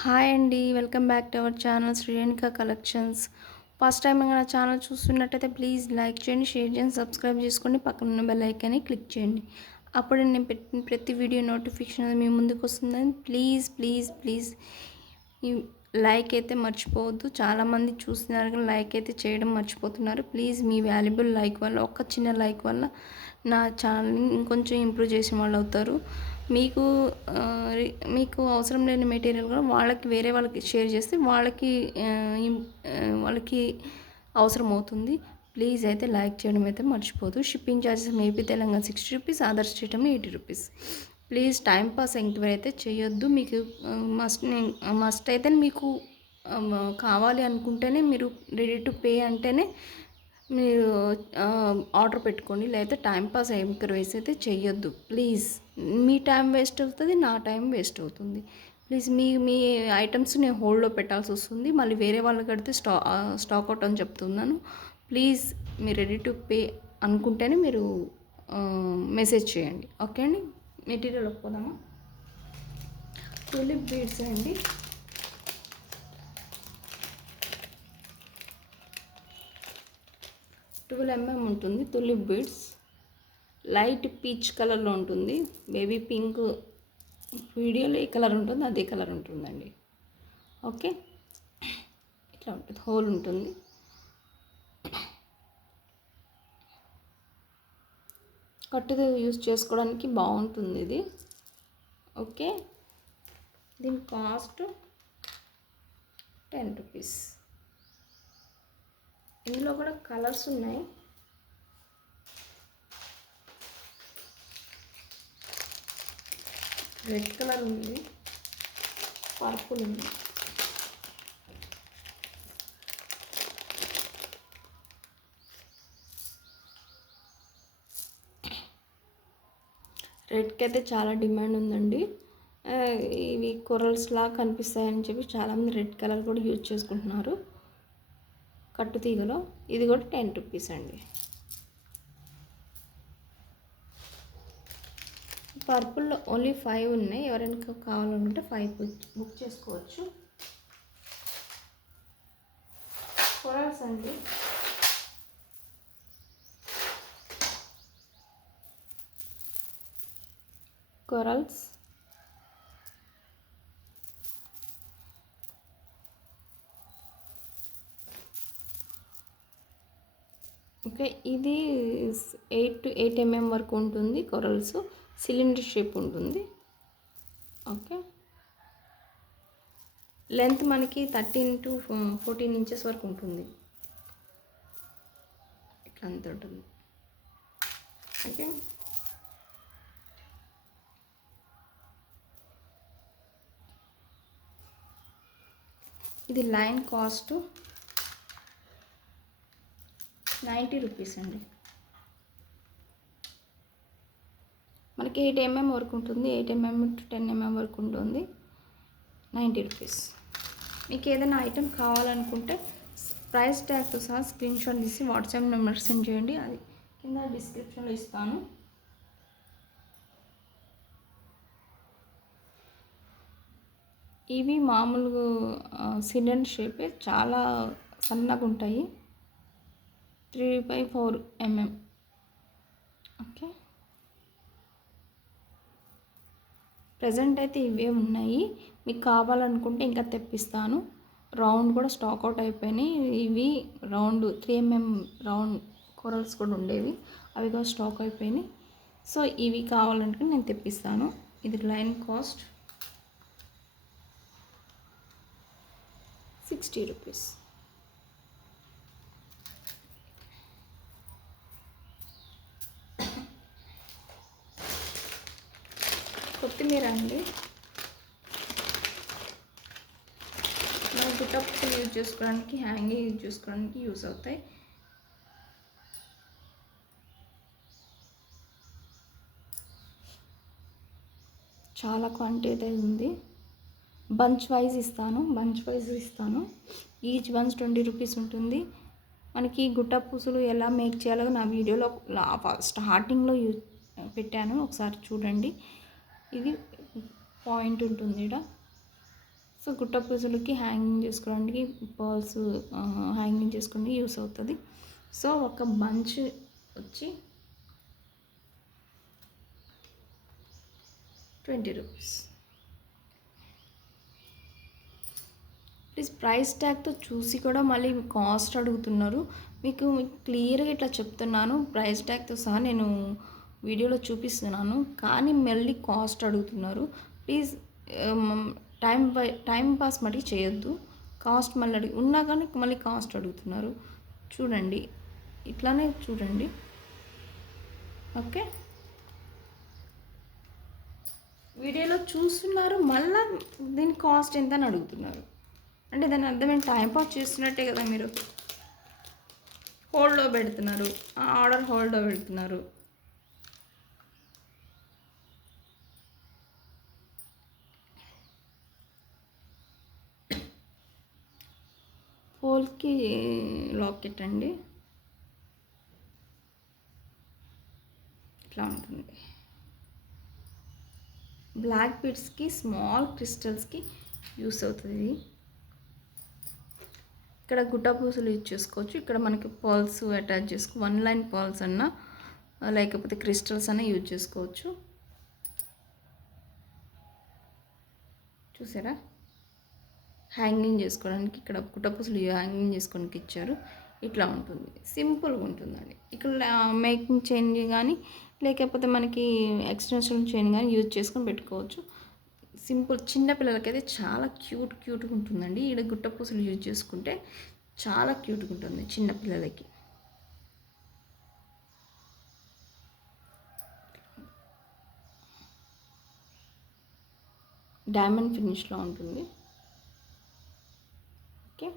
Hi అండి, welcome back to our channel Srirenika collections. First time నా channel చూస్తున్నట్టయితే please like చేయండి, షేర్ చేయండి, సబ్స్క్రైబ్ చేసుకోండి, పక్కన ఉన్న బెల్ ఐకాన్ని క్లిక్ చేయండి. అప్పుడు నేను పెట్టిన ప్రతి వీడియో నోటిఫికేషన్ అనేది మీ ముందుకు వస్తుందని ప్లీజ్ ప్లీజ్ ప్లీజ్ ఈ లైక్ అయితే మర్చిపోవద్దు. చాలామంది చూస్తున్నారు కానీ లైక్ అయితే చేయడం మర్చిపోతున్నారు. ప్లీజ్ మీ వాల్యుబుల్ లైక్ వల్ల, ఒక చిన్న లైక్ వల్ల నా ఛానల్ని ఇంకొంచెం ఇంప్రూవ్ చేసిన వాళ్ళు అవుతారు. మీకు మీకు అవసరం లేని మెటీరియల్ కూడా వాళ్ళకి వేరే వాళ్ళకి షేర్ చేస్తే వాళ్ళకి అవసరం అవుతుంది. ప్లీజ్ అయితే లైక్ చేయడం అయితే మర్చిపోదు. Shipping charges AP Telangana 60 rupees, other state 80 rupees. Please timepass enquiry అయితే చేయొద్దు. మీకు మస్ట్ అయితే మీకు కావాలి అనుకుంటేనే, మీరు రెడీ టు పే అంటేనే మీరు ఆర్డర్ పెట్టుకోండి. లేకపోతే టైంపాస్ ఎంక్వైరీస్ అయితే చేయొద్దు ప్లీజ్. మీ టైం వేస్ట్ అవుతుంది, నా టైం వేస్ట్ అవుతుంది. ప్లీజ్ మీ ఐటమ్స్ నేను హోల్డ్లో పెట్టాల్సి వస్తుంది. మళ్ళీ వేరే వాళ్ళకి కడితే స్టాక్ అవుట్ అని చెప్తున్నాను. ప్లీజ్ మీరు రెడీ టు పే అనుకుంటేనే మీరు మెసేజ్ చేయండి. ఓకే అండి. మెటీరియల్ ఒప్పుకోదామా? టులిప్ బీడ్స్ అండి. ట్వెల్వ్ ఎంఎం ఉంటుంది. టులిప్ బీడ్స్ లైట్ పీచ్ కలర్లో ఉంటుంది. బేబీ పింక్ వీడియోలో ఏ కలర్ ఉంటుందో అదే కలర్ ఉంటుందండి. ఓకే, ఇట్లా ఉంటుంది, హోల్ ఉంటుంది. కట్టుది యూజ్ చేసుకోవడానికి బాగుంటుంది ఇది. ఓకే, దీని కాస్ట్ 10 రూపీస్. ఇందులో కూడా కలర్స్ ఉన్నాయి. రెడ్ కలర్ ఉంది, పర్పుల్ ఉంది. రెడ్కి అయితే చాలా డిమాండ్ ఉందండి. ఇవి కొరల్స్లా కనిపిస్తాయని చెప్పి చాలామంది రెడ్ కలర్ కూడా యూజ్ చేసుకుంటున్నారు కట్టు తీగలో. ఇది కూడా 10 రూపీస్ అండి. పర్పుల్లో ఓన్లీ 5 ఉన్నాయి. ఎవరైనా కావాలనుకుంటే 5 బుక్ చేసుకోవచ్చు. కొరల్స్ అండి. కొరల్స్ ఓకే, ఇది 8 to 8 mm వరకు ఉంటుంది. కొరల్స్ సిలిండర్ షేప్ ఉంటుంది. ఓకే, లెంత్ మనకి 13 to 14 ఇంచెస్ వరకు ఉంటుంది. ఇట్లా అంత ఉంటుంది. ఓకే, ఇది లైన్ కాస్ట్ 90 రూపీస్ అండి. మనకి 8 mm వరకు ఉంటుంది. 8 mm to 10 mm వరకు ఉంటుంది. 90 రూపీస్. మీకు ఏదైనా ఐటెం కావాలనుకుంటే ప్రైస్ ట్యాగ్తో సహా స్క్రీన్ షాట్ తీసి వాట్సాప్ నెంబర్ సెండ్ చేయండి. అది కింద డిస్క్రిప్షన్లో ఇస్తాను. ఇవి మామూలుగా సిలిండర్ షేపే, చాలా సన్నగా ఉంటాయి. 3/4 mm. ఓకే, ప్రజెంట్ అయితే ఇవే ఉన్నాయి. మీకు కావాలనుకుంటే ఇంకా తెప్పిస్తాను. రౌండ్ కూడా స్టాక్ అవుట్ అయిపోయినాయి. ఇవి రౌండ్ 3 mm రౌండ్ కొరల్స్ కూడా ఉండేవి, అవి కూడా స్టాక్ అయిపోయినాయి. సో ఇవి కావాలంటే నేను తెప్పిస్తాను. ఇది లైన్ కాస్ట్ 60 రూపీస్. కొత్తిమీర అండి. మనం గుట్టప్స్ యూజ్ చేసుకోవడానికి, హ్యాంగింగ్ యూజ్ చేసుకోవడానికి యూజ్ అవుతాయి. చాలా క్వాంటిటీ ఉంది. బంచ్ వైజ్ ఇస్తాను. ఈచ్ బంచ్ 20 రూపీస్ ఉంటుంది. మనకి గుట్ట పూసలు ఎలా మేక్ చేయాలో నా వీడియోలో స్టార్టింగ్లో పెట్టాను, ఒకసారి చూడండి. ఇది పాయింట్ ఉంటుంది ఇక్కడ. సో గుట్ట పూసలకి హ్యాంగింగ్ చేసుకోవడానికి పర్ల్స్ హ్యాంగింగ్ చేసుకోవడానికి యూస్ అవుతుంది. సో ఒక బంచ్ వచ్చి 20 రూపీస్. ప్లీజ్ ప్రైస్ ట్యాగ్తో చూసి కూడా మళ్ళీ కాస్ట్ అడుగుతున్నారు. మీకు క్లియర్గా ఇట్లా చెప్తున్నాను, ప్రైస్ ట్యాగ్తో సహా నేను వీడియోలో చూపిస్తున్నాను, కానీ మళ్ళీ కాస్ట్ అడుగుతున్నారు. ప్లీజ్ టైం పాస్ మటుకు చేయొద్దు. కాస్ట్ మళ్ళీ ఉన్నా కానీ మళ్ళీ కాస్ట్ అడుగుతున్నారు. చూడండి, ఇట్లానే చూడండి. ఓకే, వీడియోలో చూస్తున్నారు, మళ్ళీ దీని కాస్ట్ ఎంత అని అడుగుతున్నారు. అంటే దాని అర్థం ఏంటి? టైం పాస్ చేస్తున్నట్టే కదా. మీరు హోల్డ్లో పెడుతున్నారు, ఆర్డర్ హోల్డ్లో పెడుతున్నారు. హోల్కి లాకెట్ అండి, ఇట్లా ఉంటుంది. బ్లాక్ బీడ్స్కి, స్మాల్ క్రిస్టల్స్కి యూస్ అవుతుంది. ఇక్కడ గుట్ట పూసలు యూజ్ చేసుకోవచ్చు. ఇక్కడ మనకి పర్ల్స్ అటాచ్ చేసుకో, 1 లైన్ పర్ల్స్ అన్నా లేకపోతే క్రిస్టల్స్ అన్నా యూజ్ చేసుకోవచ్చు. చూసారా, హ్యాంగింగ్ చేసుకోవడానికి ఇక్కడ గుట్ట పూసలు హ్యాంగింగ్ చేసుకోవడానికి ఇచ్చారు. ఇట్లా ఉంటుంది, సింపుల్గా ఉంటుందండి. ఇక్కడ మేకింగ్ చైన్ కానీ లేకపోతే మనకి ఎక్స్టెన్షన్ చైన్ కానీ యూజ్ చేసుకొని పెట్టుకోవచ్చు. సింపుల్, చిన్న పిల్లలకైతే చాలా క్యూట్గా ఉంటుందండి. ఇక్కడ గుట్ట పూసలు యూజ్ చేసుకుంటే చాలా క్యూట్గా ఉంటుంది చిన్న పిల్లలకి. డైమండ్ ఫినిష్లో ఉంటుంది. Okay,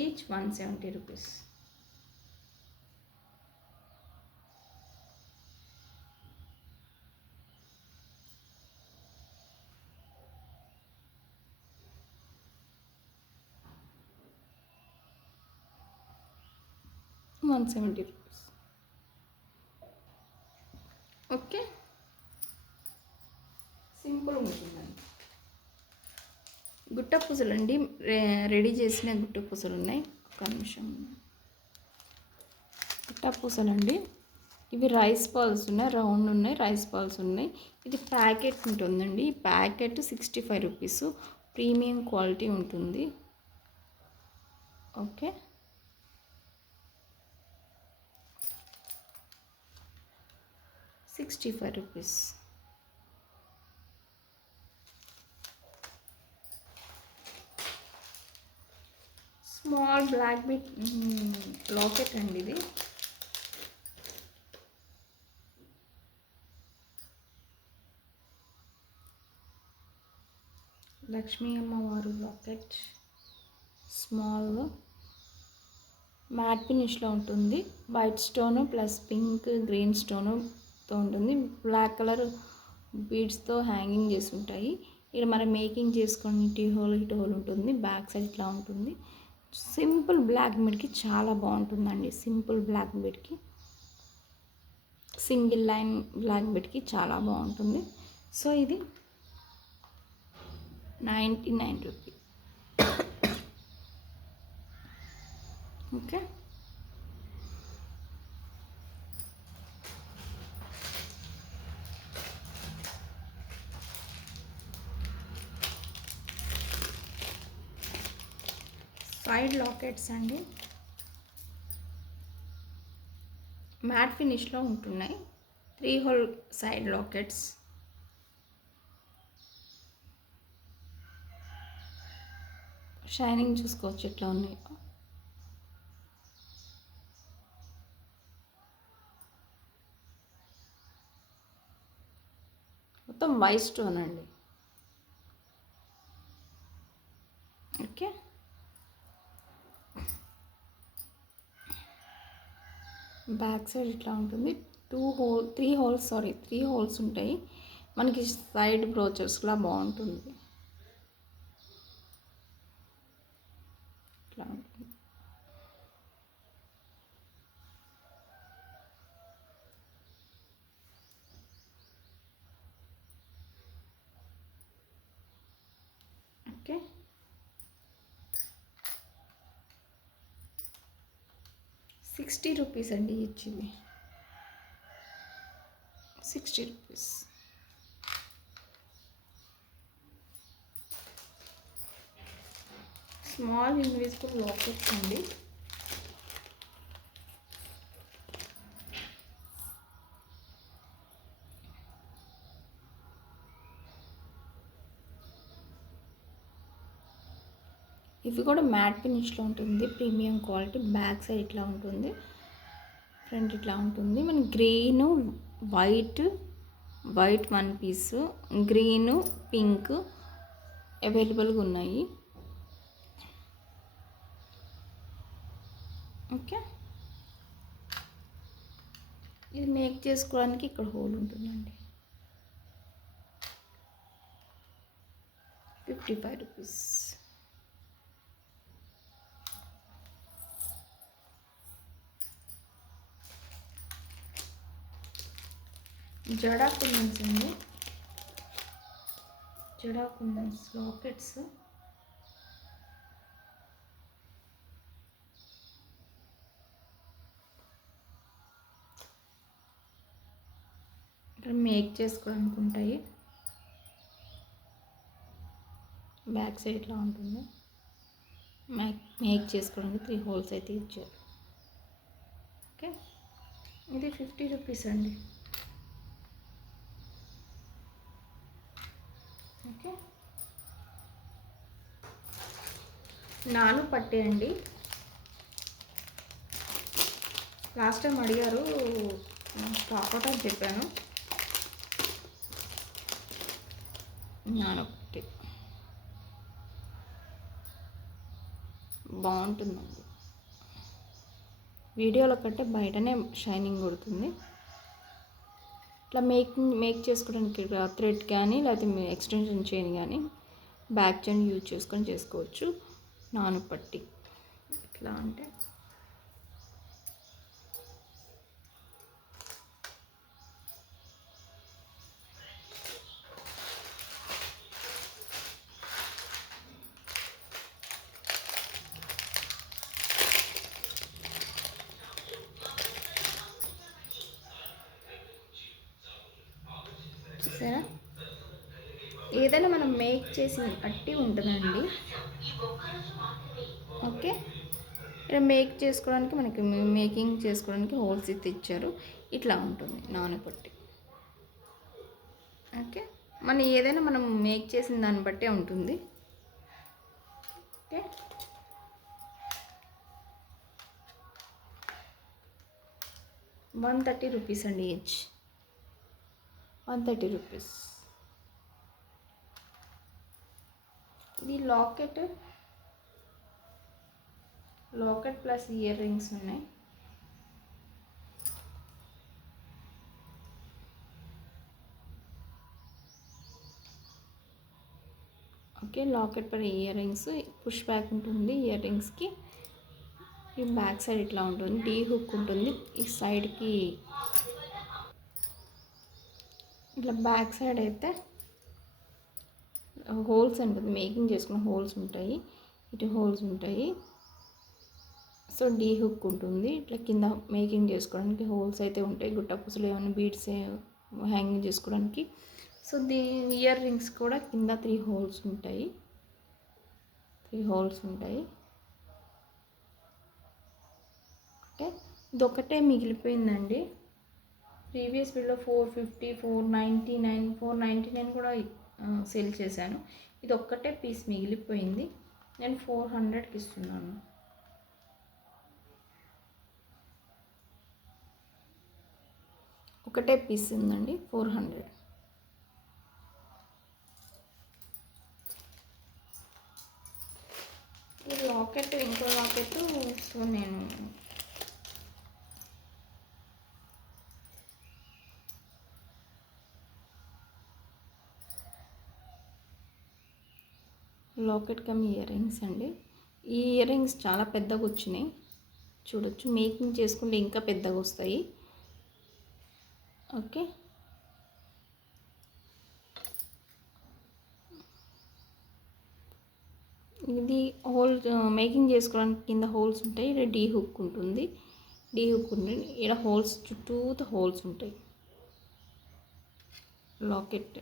each 170 rupees. $170. Okay, simple ఉంటుందండి. గుట్ట పూసలు అండి, రెడీ చేసిన గుట్ట పూసలు ఉన్నాయి. ఒక నిమిషం. గుట్ట పూసలు అండి, ఇవి రైస్ బాల్స్ ఉన్నాయి, రౌండ్ ఉన్నాయి, రైస్ బాల్స్ ఉన్నాయి. ఇది ప్యాకెట్ ఉంటుందండి. ఈ ప్యాకెట్ 65 రూపీస్. ప్రీమియం క్వాలిటీ ఉంటుంది. Okay, 65 rupees. Small black bead locket అండి ఇది. లక్ష్మీ అమ్మవారు లాకెట్, స్మాల్ మ్యాట్ ఫినిష్లో ఉంటుంది. White stone plus pink green స్టోనుతో ఉంటుంది. బ్లాక్ కలర్ బీడ్స్తో హ్యాంగింగ్ చేసి ఉంటాయి. ఇక్కడ మనం మేకింగ్ చేసుకొని ఇటు హోల్ ఉంటుంది. బ్యాక్ సైడ్ ఇట్లా ఉంటుంది. సింపుల్ బ్లాక్ బీడ్కి చాలా బాగుంటుందండి. సింపుల్ బ్లాక్ బీడ్కి, సింగిల్ లైన్ బ్లాక్ బీడ్కి చాలా బాగుంటుంది. సో ఇది 99 రూపీస్. ఓకే, సైడ్ లాకెట్స్ అండి, మ్యాట్ ఫినిష్లో ఉంటున్నాయి. 3 హోల్ సైడ్ లాకెట్స్. షైనింగ్ చూసుకోవచ్చు ఎట్లా ఉన్నాయో. మొత్తం వైట్ స్టోన్ అండి. ఓకే, బ్యాక్ సైడ్ ఇట్లా ఉంటుంది. 3 హోల్స్ ఉంటాయి. మనకి సైడ్ బ్రోచర్స్లా బాగుంటుంది. ఇట్లా ఉంటుంది. 60 రూపీస్ అండి ఇచ్చింది. 60 రూపీస్. స్మాల్ ఇన్విజిబుల్ లాకెట్స్ అండి. ఇవి కూడా మ్యాట్ ఫినిష్లో ఉంటుంది, ప్రీమియం క్వాలిటీ. బ్యాక్ సైడ్ ఇట్లా ఉంటుంది, ఫ్రంట్ ఇట్లా ఉంటుంది. మన green white one piece, green pink అవైలబుల్గా ఉన్నాయి. ఓకే, ఇది మేక్ చేసుకోవడానికి ఇక్కడ హోల్ ఉంటుందండి. 55 రూపీస్. జడా కుందన్స్ అండి, జడా కుందన్స్ లాకెట్స్. ఇక్కడ మేక్ చేసుకోవడానికి ఉంటాయి. బ్యాక్ సైడ్ ఇట్లా ఉంటుంది. మేక్ చేసుకోవడానికి 3 హోల్స్ అయితే ఇచ్చారు. ఓకే, ఇది 50 రూపీస్ అండి. ఓకే, నాను పట్టే అండి. లాస్ట్ టైం అడిగారు, కాకపోతే అని చెప్పాను. నాను పట్టే బాగుంటుందండి. వీడియోలో కంటే బయటనే షైనింగ్ కొడుతుంది. ఇట్లా మేక్ చేసుకోవడానికి థ్రెడ్ కానీ లేకపోతే ఎక్స్టెన్షన్ చైన్ కానీ బ్యాక్ చైన్ యూజ్ చేసుకొని చేసుకోవచ్చు. నాను పట్టి ఎట్లా అంటే చూసారా, ఏదైనా మనం మేక్ చేసిన బట్టి ఉంటుందండి. ఓకే, ఇక్కడ మేక్ చేసుకోవడానికి మనకి మేకింగ్ చేసుకోవడానికి హోల్స్ అయితే ఇచ్చారు. ఇట్లా ఉంటుంది నానపట్టి. ఓకే, మనం ఏదైనా మనం మేక్ చేసిన దాన్ని బట్టే ఉంటుంది. ఓకే, ₹130 అండి ఈచ్. 130 రూపీస్. ఇది లాకెట్ ప్లస్ ఇయర్ రింగ్స్ ఉన్నాయి. Okay, locket per ear rings, push back ఉంటుంది ఇయర్ రింగ్స్కి. ఈ బ్యాక్ సైడ్ ఇట్లా ఉంటుంది, డీ హుక్ ఉంటుంది. ఈ సైడ్కి ఇట్లా బ్యాక్ సైడ్ అయితే హోల్స్ ఉంటుంది, మేకింగ్ చేసుకున్న హోల్స్ ఉంటాయి, ఇటు హోల్స్ ఉంటాయి. సో డీ హుక్ ఉంటుంది. ఇట్లా కింద మేకింగ్ చేసుకోవడానికి హోల్స్ అయితే ఉంటాయి, గుట్ట పుసలు ఏమైనా బీడ్స్ హ్యాంగింగ్ చేసుకోవడానికి. సో ఇయర్ రింగ్స్ కూడా కింద 3 హోల్స్ ఉంటాయి. ఓకే, ఇదొక్కటే మిగిలిపోయిందండి. ప్రీవియస్ వీడియో 450, 499 కూడా సేల్ చేశాను. ఇది ఒక్కటే పీస్ మిగిలిపోయింది, నేను 400కి ఇస్తున్నాను. ఒకటే పీస్ ఉందండి, 400. ఈ లాకెట్ ఇంకో లాకెట్. సో నేను లాకెట్ కమ్ ఇయర్ రింగ్స్ అండి. ఈ ఇయర్ రింగ్స్ చాలా పెద్దగా వచ్చినాయి, చూడొచ్చు. మేకింగ్ చేసుకుంటే ఇంకా పెద్దగా వస్తాయి. ఓకే, ఇది హోల్ మేకింగ్ చేసుకోవడానికి కింద హోల్స్ ఉంటాయి. ఇక్కడ డీ హుక్ ఉంటుంది. డీ హుక్ ఉంది. ఇక్కడ హోల్స్ చుట్టూతో హోల్స్ ఉంటాయి. లాకెట్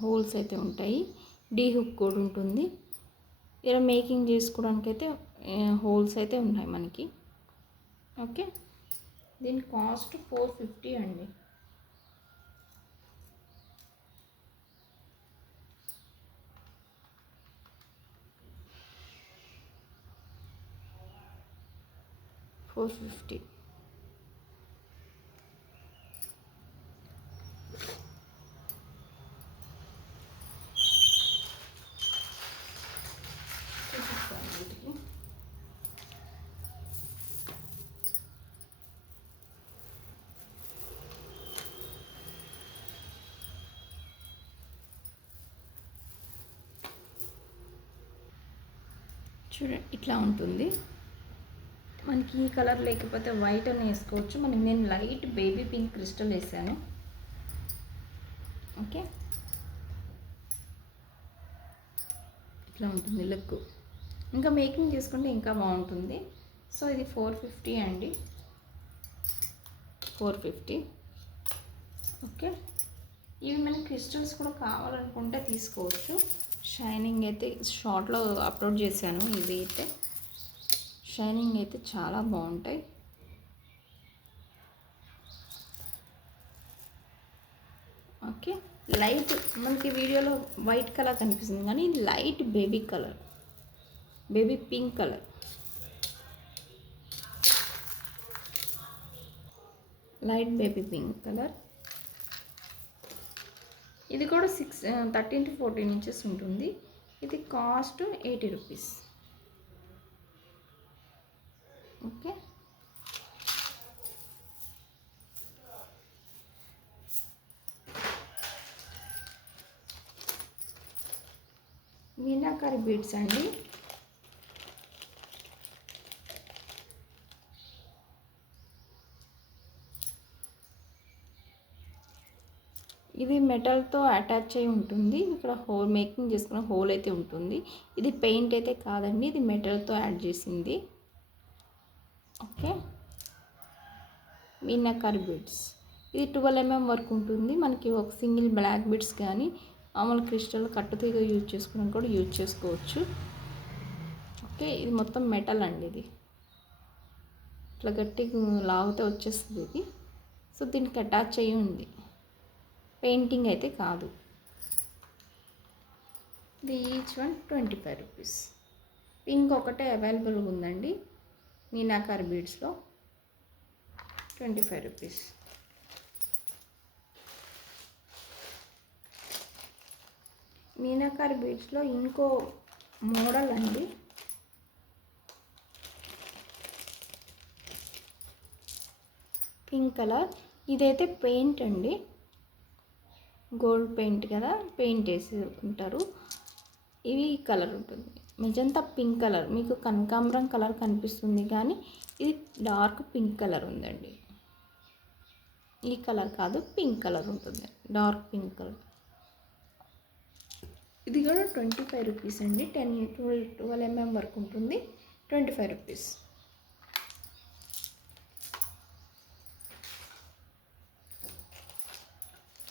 హోల్స్ అయితే ఉంటాయి. డీ హుక్ కూడా ఉంటుంది. ఇలా మేకింగ్ చేసుకోవడానికి అయితే హోల్స్ అయితే ఉన్నాయి మనకి. ఓకే, దీని కాస్ట్ 450 అండి. $450. చూడండి, ఇట్లా ఉంటుంది. మనకి ఈ కలర్ లేకపోతే వైట్ అని వేసుకోవచ్చు. నేను లైట్ బేబీ పింక్ క్రిస్టల్ వేసాను. ఓకే, ఇట్లా ఉంటుంది లుక్. ఇంకా మేకింగ్ చేసుకుంటే ఇంకా బాగుంటుంది. సో ఇది 450 అండి, 450. ఓకే, ఇవి మనకి క్రిస్టల్స్ కూడా కావాలనుకుంటే తీసుకోవచ్చు. షైనింగ్ అయితే షార్ట్లో అప్లోడ్ చేశాను. ఇవి అయితే షైనింగ్ అయితే చాలా బాగుంటాయి. ఓకే, లైట్ మనకి వీడియోలో వైట్ కలర్ కనిపిస్తుంది, కానీ light baby colour, baby pink colour, light baby pink colour. ఇది కూడా 13 to 14 ఇంచెస్ ఉంటుంది. ఇది cost 80 rupees. Okay, meenakari beads అండి. ఇది మెటల్తో అటాచ్ అయి ఉంటుంది. ఇక్కడ హోల్ మేకింగ్ చేసుకున్న హోల్ అయితే ఉంటుంది. ఇది పెయింట్ అయితే కాదండి, ఇది మెటల్తో యాడ్ చేసింది. Okay, meenakari beads. ఇది 12 mm వరకు ఉంటుంది. మనకి ఒక సింగిల్ బ్లాక్ బీడ్స్ కానీ మామూలు క్రిస్టల్ కట్టుతీగ యూజ్ చేసుకోవడానికి కూడా యూజ్ చేసుకోవచ్చు. ఓకే, ఇది మొత్తం మెటల్ అండి. ఇది ఇట్లా గట్టిగా లాగితే వచ్చేస్తుంది ఇది. సో దీనికి అటాచ్ అయ్యి ఉంది, పెయింటింగ్ అయితే కాదు. ఇది ఈచ్ వన్ 25 రూపీస్. పింక్ ఒకటే అవైలబుల్గా ఉందండి మీనాకారి బీడ్స్లో, 25 రూపీస్. మీనాకారి బీడ్స్లో ఇంకో మోడల్ అండి. Pink colour. ఇదైతే పెయింట్ అండి, గోల్డ్ పెయింట్ కదా, పెయింట్ వేసి ఉంటారు. ఇవి కలర్ ఉంటుంది మెజంతా పింక్ కలర్. మీకు కనకాంబరం కలర్ కనిపిస్తుంది, కానీ ఇది డార్క్ పింక్ కలర్ ఉందండి. ఈ కలర్ కాదు, పింక్ కలర్ ఉంటుంది, డార్క్ పింక్ కలర్. ఇది కూడా 25 రూపీస్ అండి. 12 mm వరకు ఉంటుంది, 25 రూపీస్.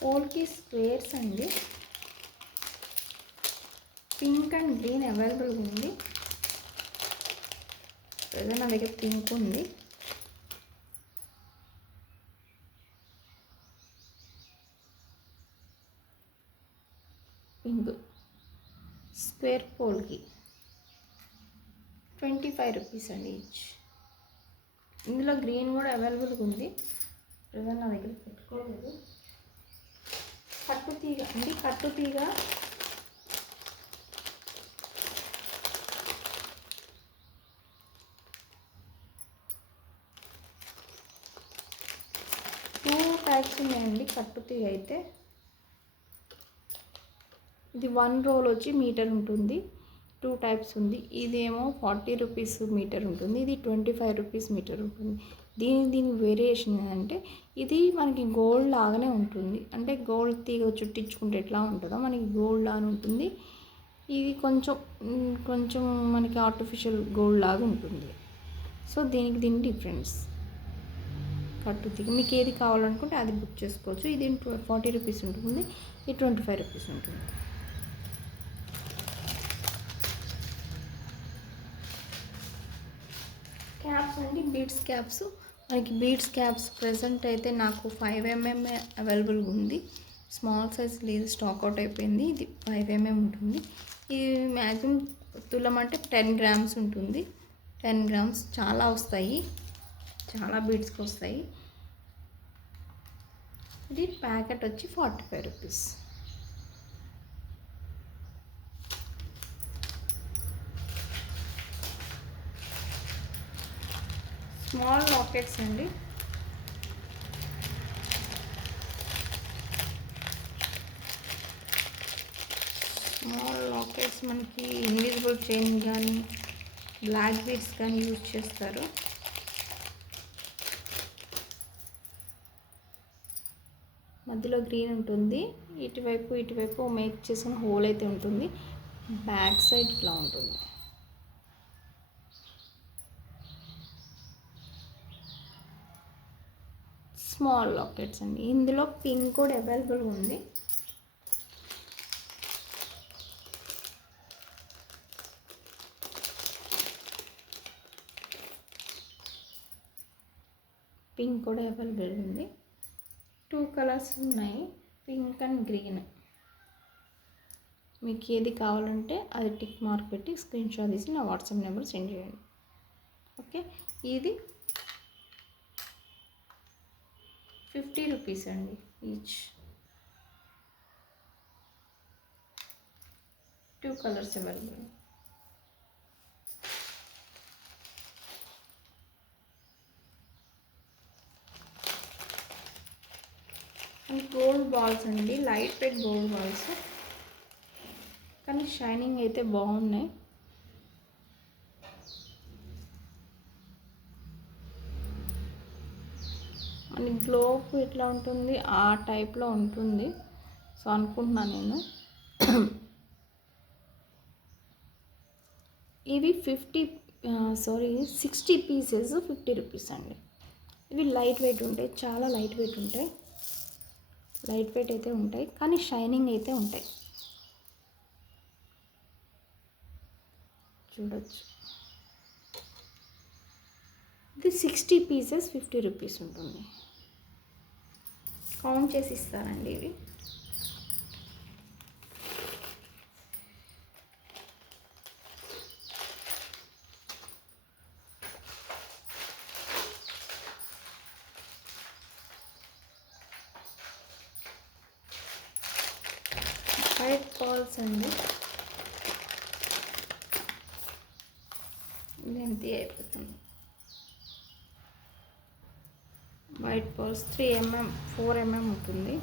పోల్కి స్క్వేర్స్ అండి. పింక్ అండ్ గ్రీన్ అవైలబుల్గా ఉంది. ప్రజెంట్ నా దగ్గర పింక్ ఉంది. పింక్ స్క్వేర్ పోల్కి 25 రూపీస్ అండి ఈచ్. ఇందులో గ్రీన్ కూడా అవైలబుల్గా ఉంది. ప్రజెంట్ నా దగ్గర పెట్టుకోలేదు. కట్టుతీగ అండి, కట్టుతీగ టూ టైప్స్ ఉన్నాయండి. కట్టుతీగ అయితే ఇది 1 రోల్ వచ్చి మీటర్ ఉంటుంది. 2 టైప్స్ ఉంది. ఇదేమో 40 రూపీస్ మీటర్ ఉంటుంది, ఇది 25 రూపీస్ మీటర్ ఉంటుంది. దీని వేరియేషన్ ఏంటంటే ఇది మనకి గోల్డ్ లాగానే ఉంటుంది. అంటే గోల్డ్ తీగ చుట్టించుకుంటే ఎట్లా ఉంటుందో మనకి గోల్డ్ లాగా ఉంటుంది. ఇది కొంచెం కొంచెం మనకి ఆర్టిఫిషియల్ గోల్డ్ లాగా ఉంటుంది. సో దీనికి డిఫరెన్స్ కట్టుతికి మీకు ఏది కావాలనుకుంటే అది బుక్ చేసుకోవచ్చు. ఇది 40 రూపీస్ ఉంటుంది, ఇది 25 రూపీస్ ఉంటుంది. క్యాప్స్ అండి, బీడ్స్ క్యాప్స్. మనకి బీడ్స్ క్యాప్స్ ప్రజెంట్ అయితే నాకు 5mm అవైలబుల్గా ఉంది. స్మాల్ సైజ్ లేదు, స్టాక్ అవుట్ అయిపోయింది. ఇది 5mm ఉంటుంది. ఇది మ్యాక్సిమం తులం అంటే 10 గ్రామ్స్ ఉంటుంది. 10 గ్రామ్స్ చాలా వస్తాయి, చాలా బీడ్స్కి వస్తాయి. ఇది ప్యాకెట్ వచ్చి 45 రూపీస్. స్మాల్ లాకెట్స్ అండి. స్మాల్ లాకెట్స్ మనకి ఇన్విజిబుల్ చైన్ కానీ బ్లాక్ బీడ్స్ కానీ యూజ్ చేస్తారు. మధ్యలో గ్రీన్ ఉంటుంది, ఇటువైపు మేక్ చేసిన హోల్ అయితే ఉంటుంది. బ్యాక్ సైడ్ ఇట్లా ఉంటుంది. స్మాల్ లాకెట్స్ అండి. ఇందులో పిన్ కూడా అవైలబుల్ ఉంది. పింక్ కూడా అవైలబుల్ ఉంది. 2 కలర్స్ ఉన్నాయి, పింక్ అండ్ గ్రీన్. మీకు ఏది కావాలంటే అది టిక్ మార్క్ పెట్టి స్క్రీన్ షాట్ తీసి నా వాట్సాప్ నెంబర్ సెండ్ చేయండి. ఓకే, ఇది 50 రూపీస్ అండి each. 2 colours available. And gold balls అండి, లైట్ వెయిట్ గోల్డ్ బాల్స్, కానీ షైనింగ్ అయితే బాగున్నాయి. మన గ్లోబ్ ఎట్లా ఉంటుంది ఆ టైప్లో ఉంటుంది. సో అనుకుంటున్నాను నేను. ఇవి 60 పీసెస్ 50 రూపీస్ అండి. ఇవి లైట్ వెయిట్ ఉంటాయి, చాలా లైట్ వెయిట్ ఉంటాయి. లైట్ వెయిట్ అయితే ఉంటాయి, కానీ షైనింగ్ అయితే ఉంటాయి. చూడొచ్చు, ఇది 60 పీసెస్ 50 రూపీస్ ఉంటుంది. కౌంట్ చేసి ఇస్తారండి ఇవి. వైట్ బాల్స్ అండి, లెంతీ అయిపోతుంది. వైట్ బాల్స్ 3mm 4mm ఉంటుంది.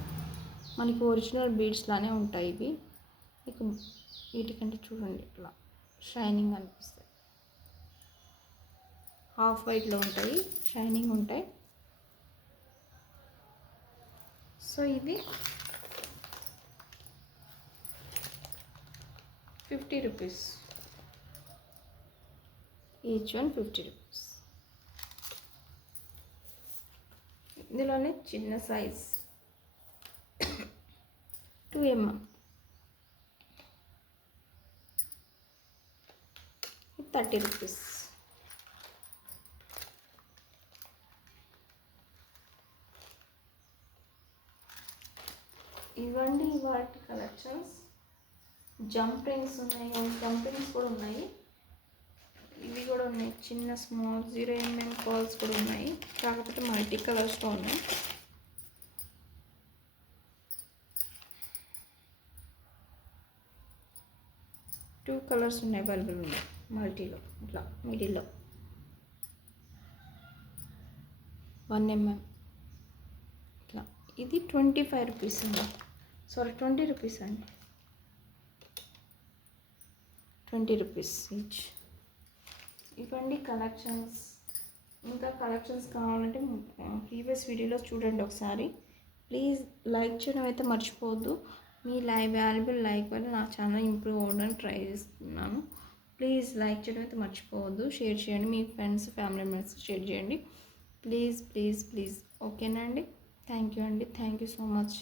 మనకి ఒరిజినల్ బీడ్స్ లానే ఉంటాయి ఇవి. మీకు వీటికంటే చూడండి ఇట్లా షైనింగ్ అనిపిస్తాయి. హాఫ్ వైట్లో ఉంటాయి, షైనింగ్ ఉంటాయి. సో ఇది 50 రూపీస్ ఈచ్ వన్, 50 రూపీస్. ఇందులోనే చిన్న సైజ్ 2mm, 30 రూపీస్. ఇవ్వండి వాటి కలెక్షన్స్. జంప్ రింగ్స్ ఉన్నాయి, జంప్ రింగ్స్ కూడా ఉన్నాయి. ఇవి కూడా ఉన్నాయి, చిన్న స్మాల్ 0mm బాల్స్ కూడా ఉన్నాయి, కాకపోతే మల్టీ కలర్స్లో ఉన్నాయి. టూ కలర్స్ ఉన్నాయి అవైలబుల్ ఉన్నాయి మల్టీలో. ఇట్లా మిడిల్లో 1mm ఇట్లా. ఇది 25 రూపీస్ అండి, 20 రూపీస్ అండి, 20 రూపీస్ ఈచ్. ఇవ్వండి కలెక్షన్స్. ఇంకా కలెక్షన్స్ కావాలంటే ప్రీవియస్ వీడియోలో చూడండి ఒకసారి. ప్లీజ్ లైక్ చేయడం అయితే మర్చిపోవద్దు. మీ వాల్యుబుల్ లైక్ వల్ల నా ఛానల్ ఇంప్రూవ్ అవ్వడానికి ట్రై చేస్తున్నాను. ప్లీజ్ లైక్ చేయడం అయితే మర్చిపోవద్దు. షేర్ చేయండి, మీ ఫ్రెండ్స్ ఫ్యామిలీ మెంబర్స్ షేర్ చేయండి. Please please please. ఓకేనా అండి? థ్యాంక్ యూ అండి. Thank you so much.